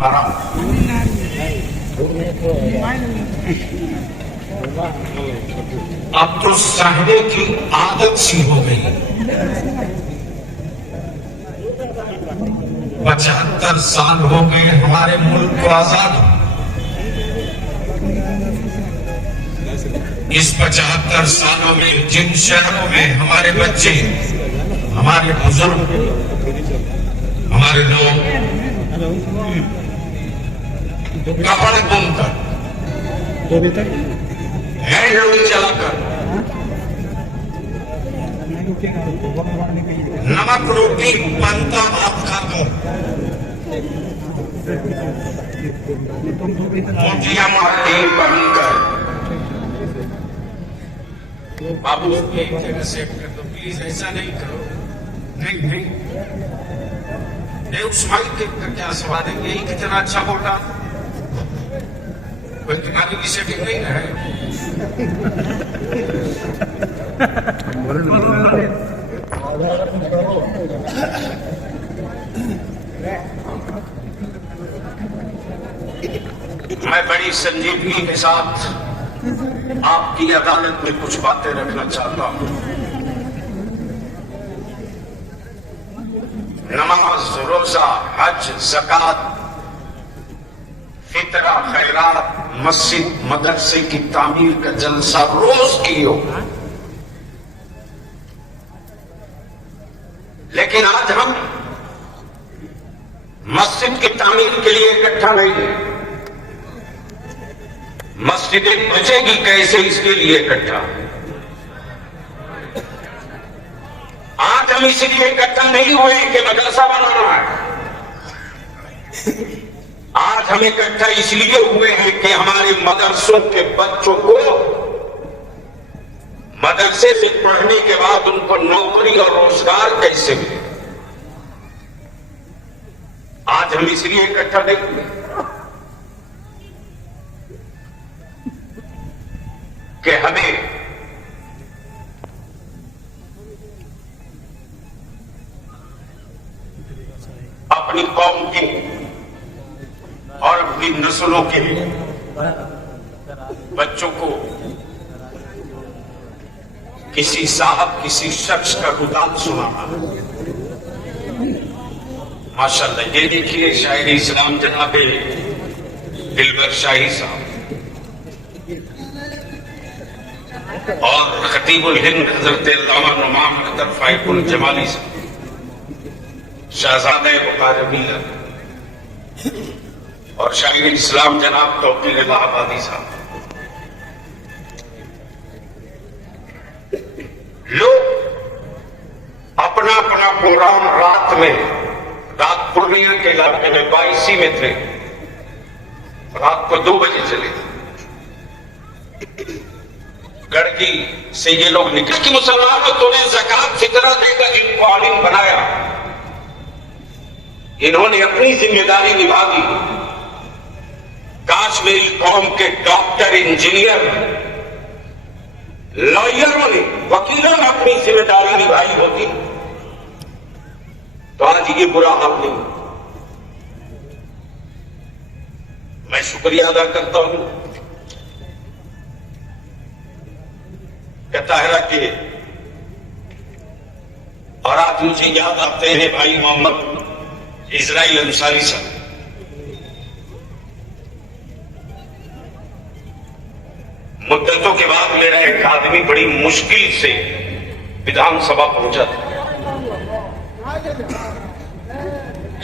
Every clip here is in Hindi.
अब तो सहने की आदत सी हो गई। 75 साल हो गए हमारे मुल्क को आजाद। इस 75 सालों में जिन शहरों में हमारे बच्चे, हमारे बुजुर्ग, हमारे लोग कपड़े बुनकर, हैंडलूम चलाकर, नमक रोटी बनता भात खाकर, मोतिया माटी बनकर, बाबू एक जगह से कर दो प्लीज, ऐसा नहीं करो। नहीं उस भाई के क्या सवाल है, यही कितना अच्छा बोला, कोई तुम्हारी भी सेटिंग नहीं है। मैं बड़ी संजीदगी के साथ आपकी अदालत में कुछ बातें रखना चाहता हूं। नमाज, रोजा, हज, ज़कात, फितरा, खैरात, मस्जिद, मदरसे की तामीर का जलसा रोज कियो, लेकिन आज हम मस्जिद की तामीर के लिए इकट्ठा नहीं है। मस्जिदें बचेगी कैसे, इसके लिए इकट्ठा। आज हम इसलिए इकट्ठा नहीं हुए कि मदरसा बनाना है। आज हम इकट्ठा इसलिए हुए हैं कि हमारे मदरसों के बच्चों को मदरसे से पढ़ने के बाद उनको नौकरी और रोजगार कैसे मिले। आज हम इसलिए इकट्ठा नहीं हुए कि हमें अपनी कौम की और अपनी नस्लों के बच्चों को किसी साहब, किसी शख्स का गुदान सुनाना। माशाअल्लाह, ये देखिए शायरी इस्लाम जनाबे दिलबर शाही साहब और खतीबुल हिंद हजरत अल्लामा नुमान कदर फाइकुल जमाली साहब, शहजादे बुखारी मिलत और शायर इस्लाम जनाब तौकीर इलाहाबादी साहब। लोग अपना अपना प्रोग्राम रात पूर्णिया के इलाके में 22 में थे, रात को 2 बजे चले। गड़की से ये लोग निकले कि मुसलमानों तुम्हें ज़कात फितरा देकर इनको आलिम बनाया। इन्होंने अपनी जिम्मेदारी निभा दी। काश मेरी कौम के डॉक्टर, इंजीनियर, लॉयरों ने, वकीलों ने अपनी जिम्मेदारी निभाई होती तो आज ये बुरा हाल नहीं। मैं शुक्रिया अदा करता हूं ताहिरा के, और आज मुझे याद आते हैं भाई मोहम्मद इजराइल अंसारी साहब। मुद्दतों के बाद मेरा एक आदमी बड़ी मुश्किल से विधानसभा पहुंचा था।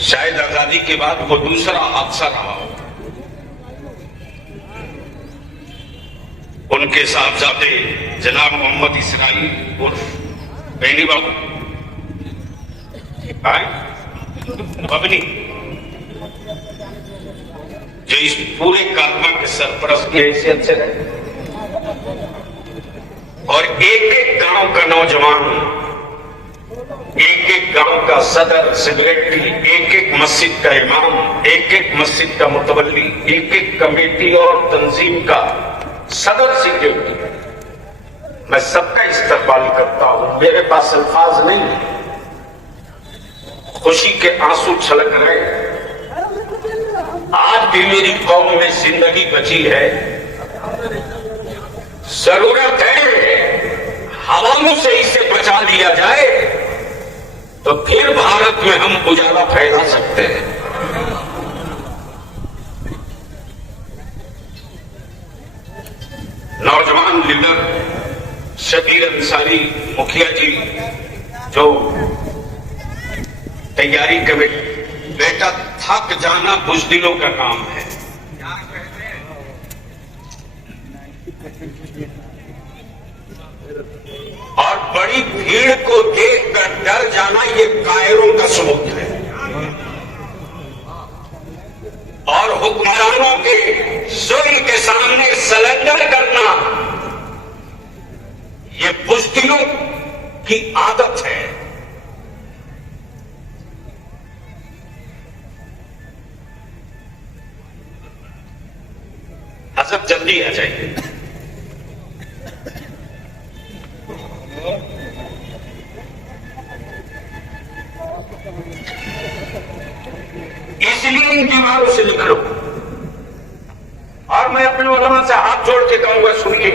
शायद आजादी के बाद वो दूसरा हादसा रहा हो। उनके साहबजादे जनाब मोहम्मद इसराइल उर्फ बेनी बाबू बबनी, जो इस पूरे कारवा के सरपरस्त की हैसियत से रहे और एक एक गांव का नौजवान, एक एक गांव का सदर, सेक्रेटरी, एक एक मस्जिद का इमाम, एक एक मस्जिद का मुतवल्ली, एक एक कमेटी और तंजीम का सदर सिक्योरिटी, मैं सबका इस्तकबाल करता हूं। मेरे पास अल्फाज नहीं, खुशी के आंसू छलक रहे। आज भी मेरी कौम में जिंदगी बची है। जरूरत है हवाओं से इसे बचा लिया जाए तो फिर भारत में हम उजाला फैला सकते हैं। नौजवान लीडर शबीर अंसारी मुखिया जी जो तैयारी कर बेटा थक जाना बुज़दिलों का काम है। और बड़ी भीड़ को देखकर डर जाना ये कायरों का सबूत है। और हुक्मरानों के जुल्म के सामने सरेंडर करना ये बुज़दिलों की आदत है। हजरत जल्दी आ जाइए। इसलिए इन दीवारों से निकलो। और मैं अपने उलमा से हाथ जोड़ के कहूंगा, सुनिए,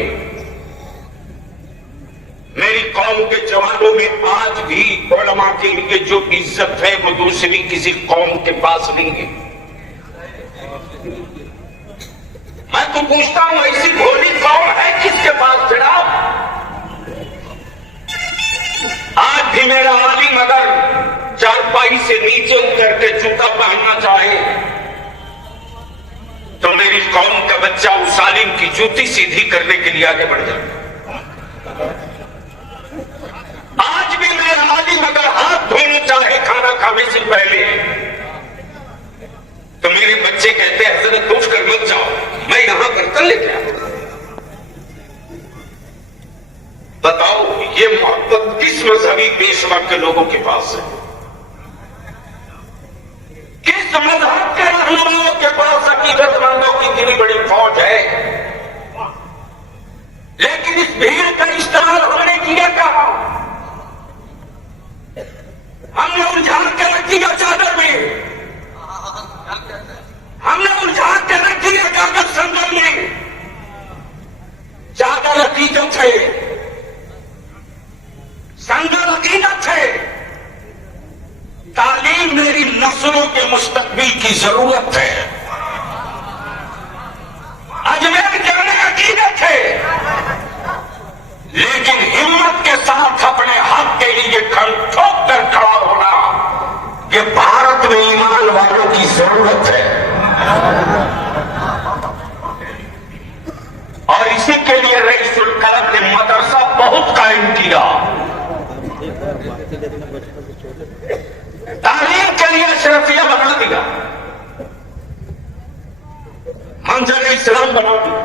मेरी कौम के जवानों में आज भी उलमा के लिए जो इज्जत है वो दूसरी किसी कौम के पास नहीं है। मैं तो पूछता हूं, ऐसी भोली कौम है किसके पास जनाब? आज भी मेरा आलिम अगर चारपाई से नीचे उतर के जूता पहनना चाहे तो मेरी कौम का बच्चा उस आलिम की जूती सीधी करने के लिए आगे बढ़ जाता। आज भी मेरा आलिम अगर हाथ धोना चाहे खाना खाने से पहले तो मेरे बच्चे कहते हैं हजरत उठ कर मत जाओ, मैं यहां बर्तन लेके आता। बताओ ये मोहब्बत किस मजहबी पेशवा के लोगों के पास है? किस मजहब के रहनुमाओं के पास अकीदतमंदों की इतनी बड़ी फौज है? लेकिन इस भीड़ का इस्तेमाल हमने किया कहा? हमने उलझा के रख दिया चादर में, हमने उलझा के रख दिया कागज संदल में। चादर अकीदत है, संदल अकीदत है। तालीम मेरी नस्लों के मुस्तकबिल की जरूरत है। अजमेर जाने अकीदत है, लेकिन हिम्मत के साथ अपने हक के लिए ठोक कर खड़ा होना ये भारत में ईमान वालों की जरूरत है। और इसी के लिए रईसुल कौम ने मदरसा बहुत कायम किया। तालीम के लिए अशरफिया बना दिया, मंजर इस्लाम बना दिया,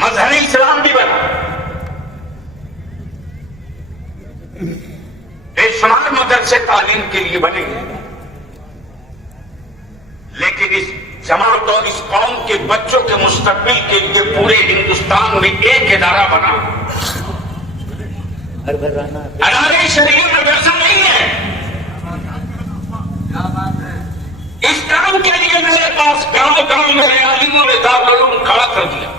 मजहर इस्लाम भी बना। बेशुमार मदरसे तालीम के लिए बने, लेकिन इस जमात और इस कौम के बच्चों के मुस्तकबिल के लिए पूरे हिंदुस्तान में एक इदारा बना। अदारे शरीय मदरसा नहीं है। इस काम के लिए मेरे पास गांव गांव में आलिमों ने दारुल खड़ा कर दिया।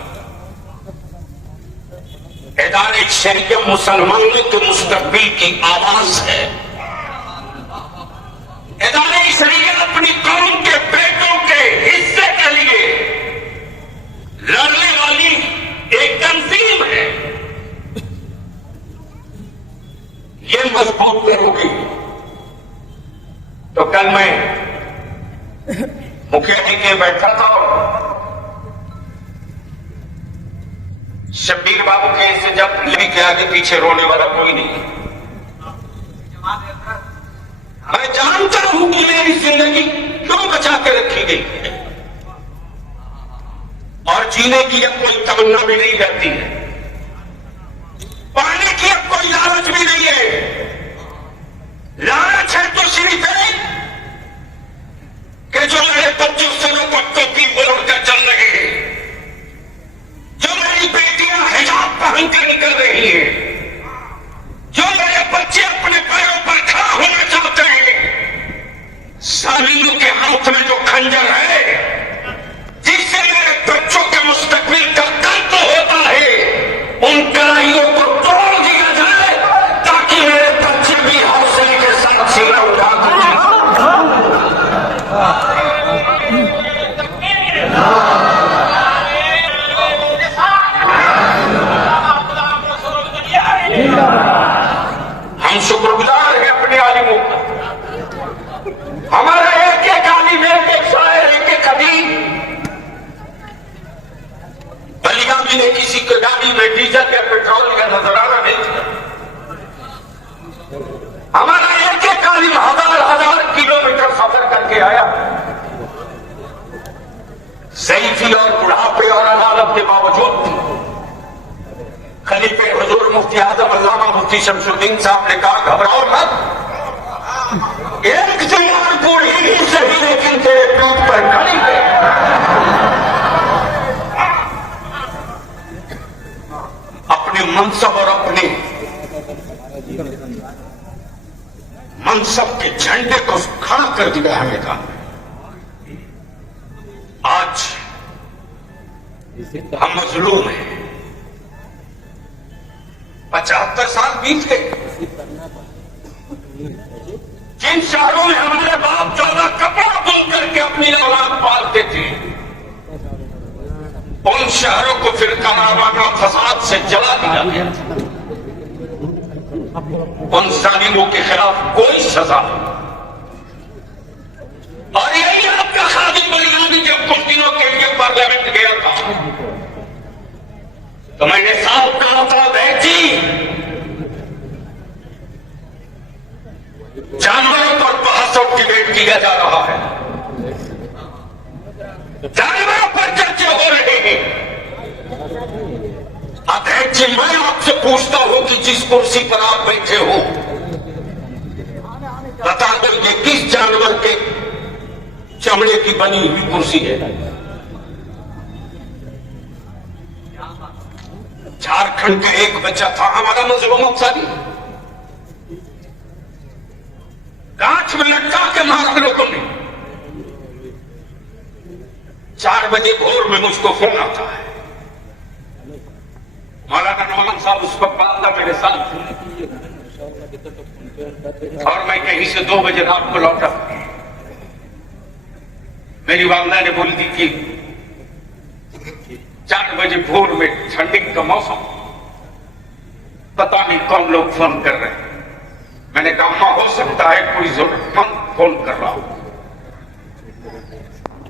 इदारे शरीय मुसलमानों के मुस्तकबिल की आवाज है। इदारे शरीय अपनी कौम के बेटों के हिस्से के लिए लड़ने वाली एक तंजीम है। ये मजबूत करोगी तो कल मैं मुखिया जी के बैठा था, शब्बीर बाबू के से जब लेके आगे पीछे रोने वाला कोई नहीं। मैं जानता हूं कि मेरी जिंदगी क्यों बचा के रखी गई है और जीने की अब कोई तमन्ना भी नहीं रहती है, पाने की अब कोई लालच भी नहीं है। लालच है तो सिर्फ कि जो मेरे बच्चों से लोग टोपी बोलकर चल रहे हैं, जो मेरी बेटियां हिजाब पहन कर निकल रही हैं, जो मेरे बच्चे अपने पैरों पर खड़ा होना चाहते हैं, सालियों के हाथ में जो मुफ्ती शमसुद्दीन साहब ने कहा घबराओ मत, एक तैयार पूरी ही सही लेकिन तेरे पीठ पर खड़ी है। अपने मनसब और अपने मनसब के झंडे को खड़ा कर दिया है कहा। आज हम मजलूम हैं, 75 साल बीत गए। जिन शहरों में हमारे बाप दादा कपड़ा बुन करके अपनी औलाद पालते थे, उन शहरों को फिर कारावाना फसाद से जला दिया गया। उन जालिमों के खिलाफ कोई सजा नहीं। और यही आपका खादिम बलियानी जब कुछ दिनों के लिए पार्लियामेंट गया था तो मैंने साफ कहा था, जी जानवरों पर बहस और डिबेट किया जा रहा है, जानवरों पर चर्चा हो रही है। अध्यक्ष जी, मैं आपसे पूछता हूं कि जिस कुर्सी पर आप बैठे हो, बता दो ये किस जानवर के चमड़े की बनी हुई कुर्सी है? झारखंड का एक बच्चा था हमारा मजलूम अंसारी, गांठ में लटका के मारा लोगों ने। 4 बजे भोर में मुझको फोन आता है, मौलाना नौमान साहब उस वक्त बात था मेरे साथ, और मैं कहीं से 2 बजे रात को लौटा। मेरी वालदा ने बोल दी कि 4 बजे भोर में ठंडी का मौसम, पता नहीं कौन लोग फोन कर रहे हैं। मैंने कहा हो सकता है कोई जरूरतमंद फोन कर रहा हो।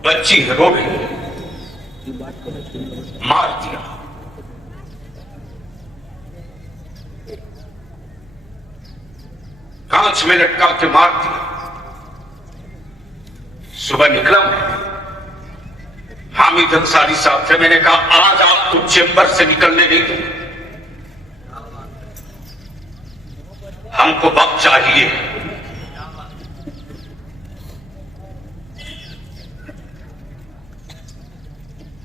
बच्ची रो रही, मार दिया। कांच में लटका के मार दिया। सुबह निकला हामिद अंसारी साहब से, मैंने कहा आज आपको चेंबर से निकलने नहीं दूं, हमको वक्त चाहिए।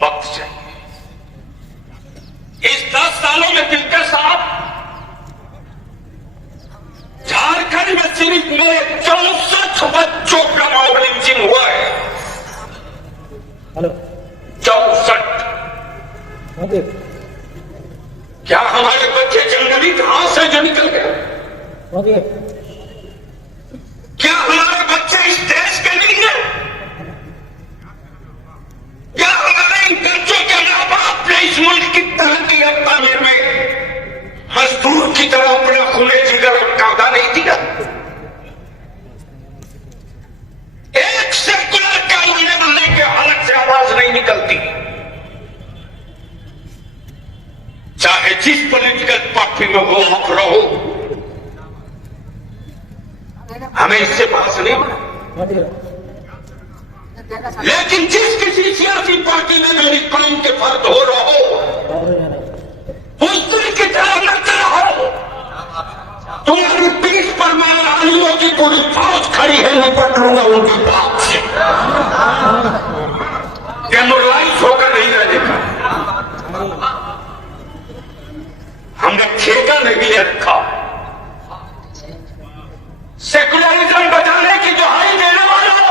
वक्त चाहिए। इस 10 सालों में दिलकर साहब झारखंड में सिर्फ मेरे 64 बच्चों का मॉब लिंचिंग हुआ है। 64। क्या हमारे बच्चे जंगली घास से जो निकल गए? क्या हमारे बच्चे इस देश के नहीं हैं? क्या हमारे इन बच्चों के मां बाप ने इस मुल्क की तरक्की और तामीर में मजदूर की तरह अपना खूने जिगर और कांधा नहीं दिया? एक सेकुलर का मरने वाले के हालत से आवाज नहीं निकलती, चाहे जिस पॉलिटिकल पार्टी में वो मुख रहो। हमें इससे बहस नहीं बना, लेकिन जिस किसी सियासी पार्टी में मेरी कौम के फर्द हो रहो, बुज़दिल की तरह मत रहो। तुम्हारी पीठ पर मालियों की पूरी फौज खड़ी है, निपट लूंगा उनकी बात से। डेमोरलाइज होकर नहीं रहने का हमने ठेका नहीं रखा। सेकुलरिज्म बचाने की दुहाई देने वालों,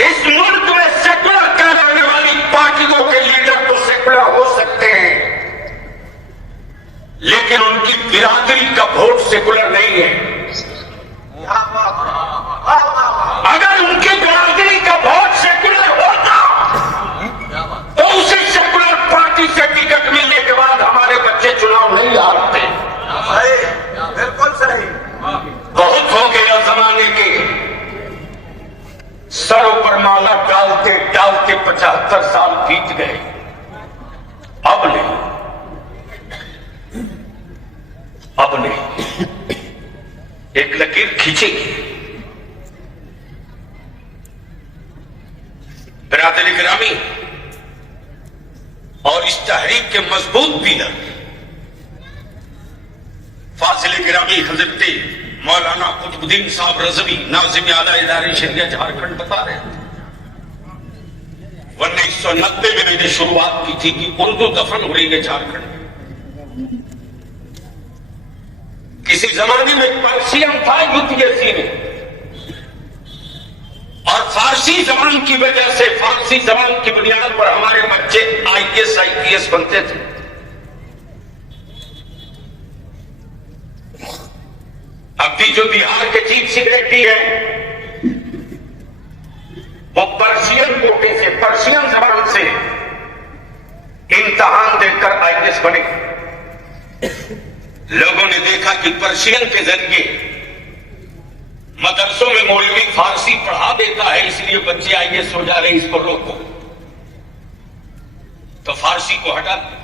इस मुल्क में सेकुलर कहलाने वाली पार्टियों के लीडर तो सेकुलर हो सकते हैं, लेकिन उनकी बिरादरी का वोट सेकुलर नहीं है। अगर उनकी बिरादरी का वोट सेकुलर होता तो उसी सेकुलर पार्टी से टिकट मिलने के बाद हमारे बच्चे चुनाव नहीं हारते। बिल्कुल सही। बहुत हो गया जमाने के सरों पर माला डालते डालते 75 साल बीत गए। अब नहीं, अब नहीं, एक लकीर खींचेगी। बिरादरी गिरामी और इस तहरीक के मजबूत पिलर फाजिल गिरामी हजरत मौलाना कुतुबुद्दीन साहब रजवी नाज़िम आला इदारे शरिया झारखंड बता रहे हैं 1990 में मैंने शुरुआत की थी कि उर्दू दफन हो रही है झारखंड। किसी जमाने में पर्शियन था यूपीएससी में, और फारसी जबान की वजह से फारसी जबान की बुनियाद पर हमारे बच्चे आईएएस आईपीएस बनते थे। अभी जो बिहार के चीफ सेक्रेटरी हैं वो पर्शियन कोटे से, पर्शियन जबान से इम्तिहान देकर आईएएस बने। लोगों ने देखा कि पर्शियन के जरिए मदरसों में मौलवी फारसी पढ़ा देता है, इसलिए बच्चे आईएएस हो जा रहे हैं, इसको रोको। तो फारसी को हटा दिया।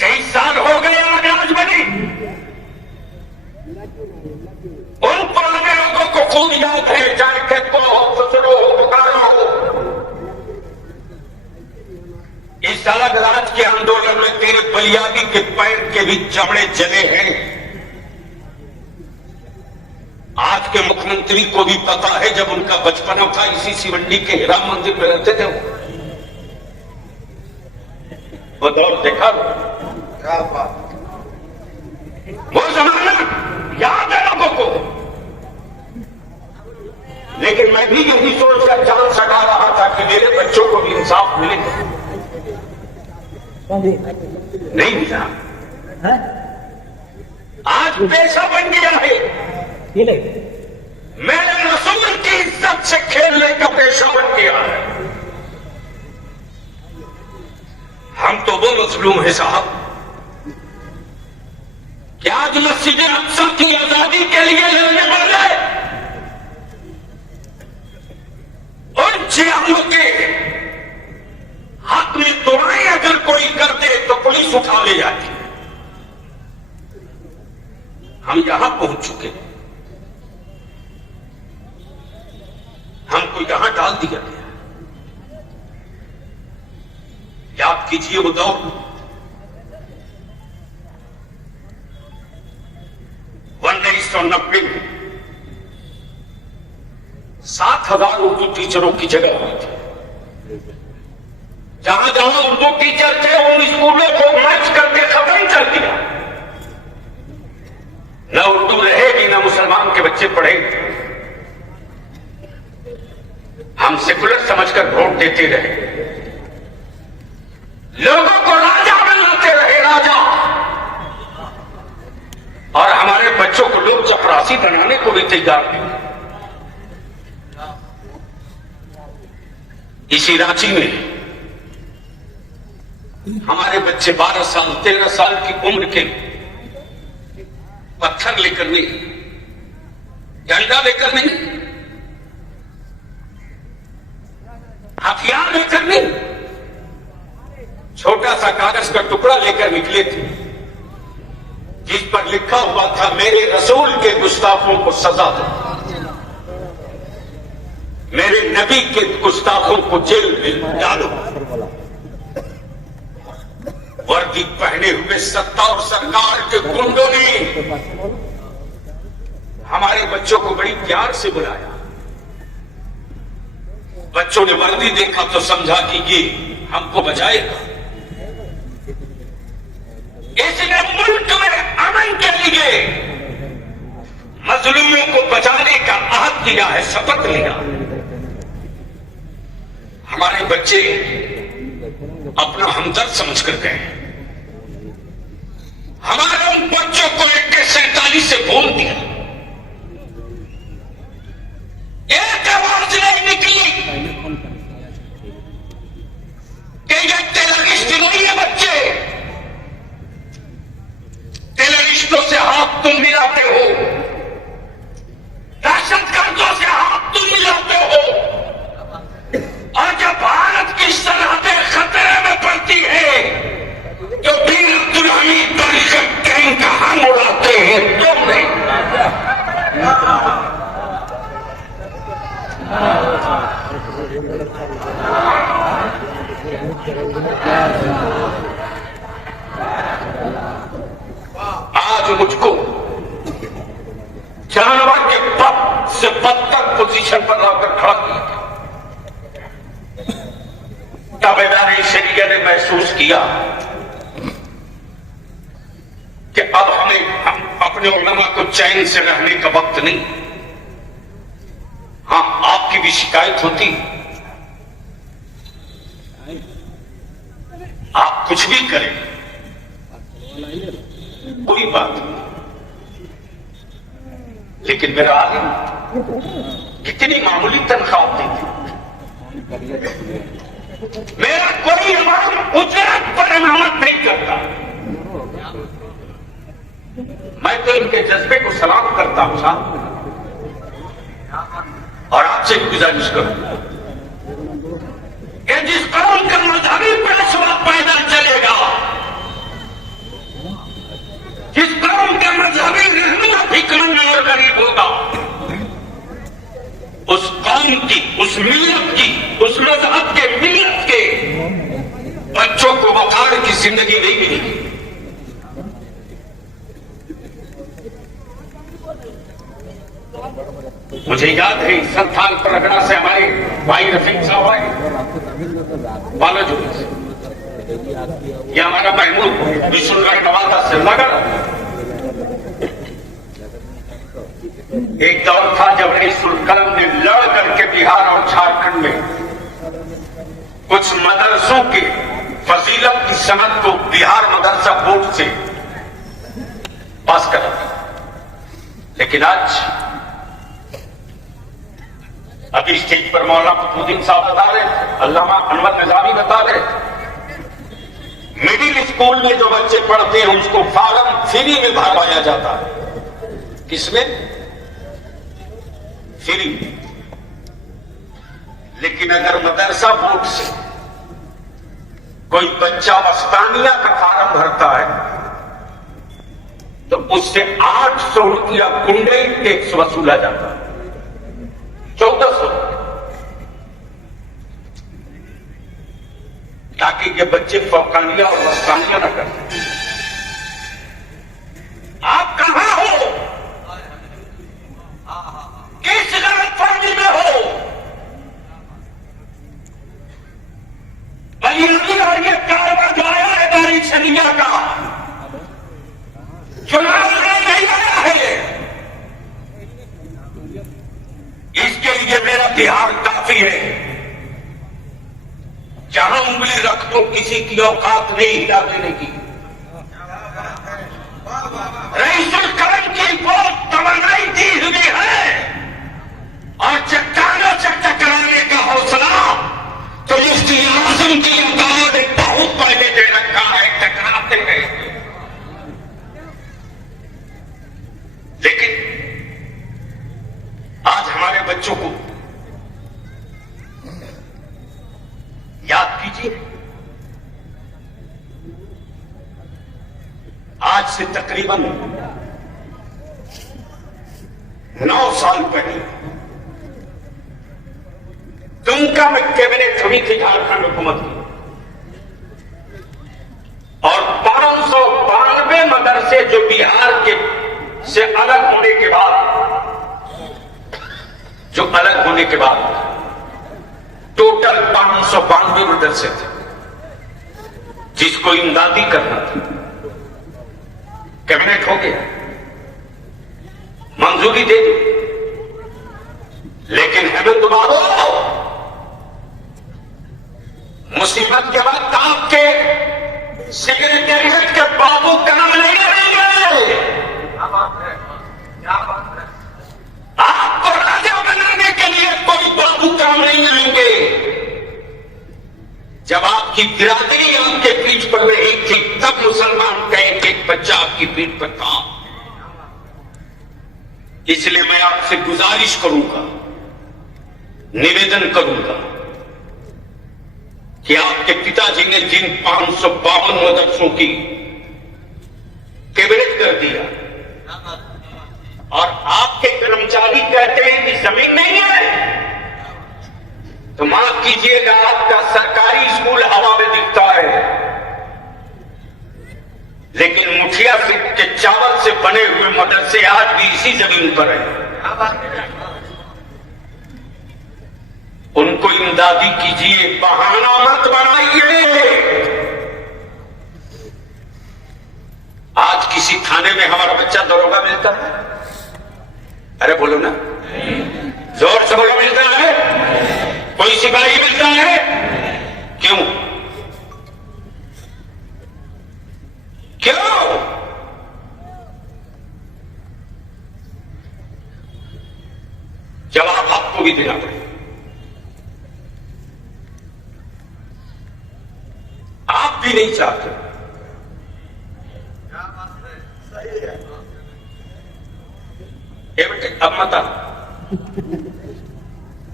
कई साल हो गए आज बनी, उन पुराने लोगों को खूब याद है, चाहे कहते हो ससुरो पुकारो। इस अलग राज के आंदोलन में तेरे बलियादी के पैर के भी चमड़े जले हैं। आज के मुख्यमंत्री को भी पता है, जब उनका बचपना था इसी सिवंडी के हीरा मंदिर में रहते थे, वो दौर देखा, वो जमाना याद है लोगों को। लेकिन मैं भी यही सोचकर जान सका रहा था कि मेरे बच्चों को भी इंसाफ मिले, नहीं मिला। आज पेशा बन गया है, मेरे रसूल की इज्जत से खेलने का पेशा बन गया है। हम तो वो मजलूम है साहब कि आज मस्जिद अक्सा की आजादी के लिए लड़ने वाले और जिहादियों के हक में दुआएं अगर कोई करते तो पुलिस उठा ले जाती। हम यहां पहुंच चुके, हमको यहां डाल दिया गया। याद कीजिए वो दौर, 1990 में 7,000 उर्दू टीचरों की जगह हुई थी। जहां जहां उर्दू टीचर थे उन स्कूलों को मर्ज करके खत्म कर दिया। न उर्दू रहेगी, न मुसलमान के बच्चे पढ़ेंगे। हम सेकुलर समझकर वोट देते रहे, लोगों को राजा बनाते रहे, राजा, और हमारे बच्चों को लोग चपरासी बनाने को भी तैयार थे। इसी रांची में हमारे बच्चे 12 साल 13 साल की उम्र के पत्थर लेकर नहीं, डंडा लेकर नहीं, हथियार लेकर नहीं, छोटा सा कागज का टुकड़ा लेकर निकले थे जिस पर लिखा हुआ था मेरे रसूल के गुस्ताखों को सजा दो, मेरे नबी के गुस्ताखों को जेल में डालो। वर्दी पहने हुए सत्ता और सरकार के गुंडों ने हमारे बच्चों को बड़ी प्यार से बुलाया। बच्चों ने वर्दी देखा तो समझा कि ये हमको बचाएगा। इसने मुल्क में अमन के लिए मजलूमों को बचाने का आहद किया है, शपथ लिया। हमारे बच्चे अपना हमदर्द समझ कर गए। हमारे उन बच्चों को AK-47 से बोल दिया, एक आवाज नहीं निकली कि ये टेररिस्ट नहीं है। बच्चे टेररिस्टों से हाथ तुम मिलाते हो, दहशतगर्दों से हाथ तुम मिलाते हो, और जब भारत की सरहदें खतरे में पड़ती है तो बीर अब्दुल हमीद बरकत गैंग का हम उड़ाते हैं, तुम नहीं। मुझको जानवर के पद से बदतर पोजीशन पर लाकर खड़ा किया। ताबेदार शरीयत ने महसूस किया कि अब हम अपने उलमा को चैन से रहने का वक्त नहीं। हाँ, आपकी भी शिकायत होती, आप कुछ भी करें, कोई बात नहीं, लेकिन मेरा आलिम कितनी मामूली तनख्वाह देती, मेरा कोई इमाम उजरत पर इमामत नहीं करता। मैं तो इनके जज्बे को सलाम करता हूं साहब, और आपसे भी गुजारिश करूं कि जिस कौम का मजहबी पेशवा पैदल चलेगा, जिस कौम का मजहबी रहनुमा भिखमंगा और गरीब होगा, उस कौम की, उस मिल्लत की, उस मजहब के, मिल्लत के बच्चों को वकार की जिंदगी नहीं मिलेगी। मुझे याद है संथाल परगना से हमारे भाई रफीक साहब आए, बालाजोड़ी से, यह हमारा महमूद विशुनगढ़ नवादा से नगर। एक दौर था जब रईसुल कलम ने लड़ करके बिहार और झारखंड में कुछ मदरसों के फजीलत की सनद को बिहार मदरसा बोर्ड से पास करा, लेकिन आज अभी स्टेज पर मौलाना फखरुद्दीन साहब बता रहे थे, अल्लामा अनवर निजामी बता रहे थे, मिडिल स्कूल में जो बच्चे पढ़ते हैं उसको फॉर्म फ्री में भरवाया जाता है। किसमें? फ्री। लेकिन अगर मदरसा बोर्ड से कोई बच्चा वस्तानिया का फॉर्म भरता है तो उससे 800 रुपया कुंडे टैक्स वसूला जाता है, 1400, ताकि ये बच्चे फौकानिया और वस्तानिया न कर। आप कहां हो? किस गलतफहमी में हो? बलियानी और ये कारवा जो आया है दारी शरिया का, चुनाव नहीं आया है, इसके लिए मेरा बिहार काफी है। जहां उंगली रख दो किसी की औकात नहीं हिला देने की। रईसुल कलम की बहुत तमन्नाई दी हुई है और चट्टानों से टकराने का हौसला तो मुफ्ती आजम की अदालत ने बहुत पहले दे रखा है, टकराते हैं। लेकिन आज हमारे बच्चों को याद कीजिए, आज से तकरीबन 9 साल पहले दुमका में कैबिनेट हुई थी झारखंड हुकूमत की, और 592 मदरसे जो बिहार के से अलग होने के बाद टोटल 592 मदरसे थे जिसको इमदादी करना था। कैबिनेट हो गया, मंजूरी दे दी, लेकिन हेमंतबाद मुसीबत के बाद आपके सेक्रेटेरिएट के बाबू काम नहीं करेंगे। आपको राजा बनाने के लिए कोई बाबू काम नहीं आएंगे। जब आपकी बिरादरी आपके पीठ पर नहीं थी तब मुसलमान का एक बच्चा आपकी पीठ पर था। इसलिए मैं आपसे गुजारिश करूंगा, निवेदन करूंगा कि आपके पिताजी ने जिन 552 मदरसों की कैबिनेट कर दिया और आपके कर्मचारी कहते हैं कि जमीन नहीं है, तो माफ कीजिएगा आपका सरकारी स्कूल हवा में दिखता है। लेकिन मुखिया के चावल से बने हुए मदरसे आज भी इसी जमीन पर है। उनको इमदादी कीजिए, बहाना मत बनाइए। आज किसी थाने में हमारा बच्चा दरोगा मिलता है? अरे बोलो ना, जोर से बोलो, मिलता है? कोई सिपाही मिलता है? क्यों? क्यों? जवाब आपको भी देना पड़ेगा। आप भी नहीं चाहते। बेटे अब मत आना,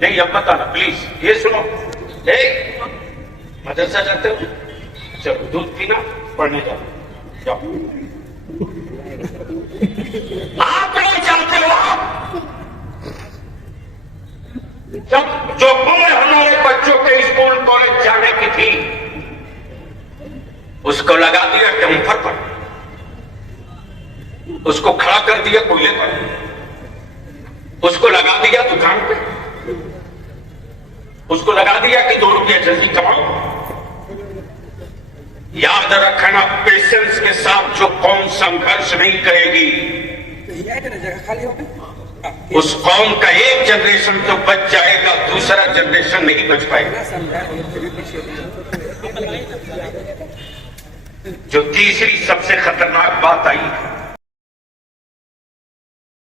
नहीं अब मत आना प्लीज। ये सुनो, मदरसा जाते हो, चलो दूध पीना, पढ़ने जाओ, जाओ। आप नहीं चाहते हो। जब जो उम्र हमारे बच्चों के स्कूल कॉलेज जाने की थी, उसको लगा दिया डंपर पर, उसको खड़ा कर दिया कोयले पर, उसको लगा दिया दुकान पे, उसको लगा दिया कि 2 रुपया जल्दी कमाओ। याद रखना, पेशेंस के साथ जो कौम संघर्ष नहीं करेगी, उस कौम का एक जनरेशन तो बच जाएगा, दूसरा जनरेशन नहीं बच पाएगा। जो तीसरी सबसे खतरनाक बात आई,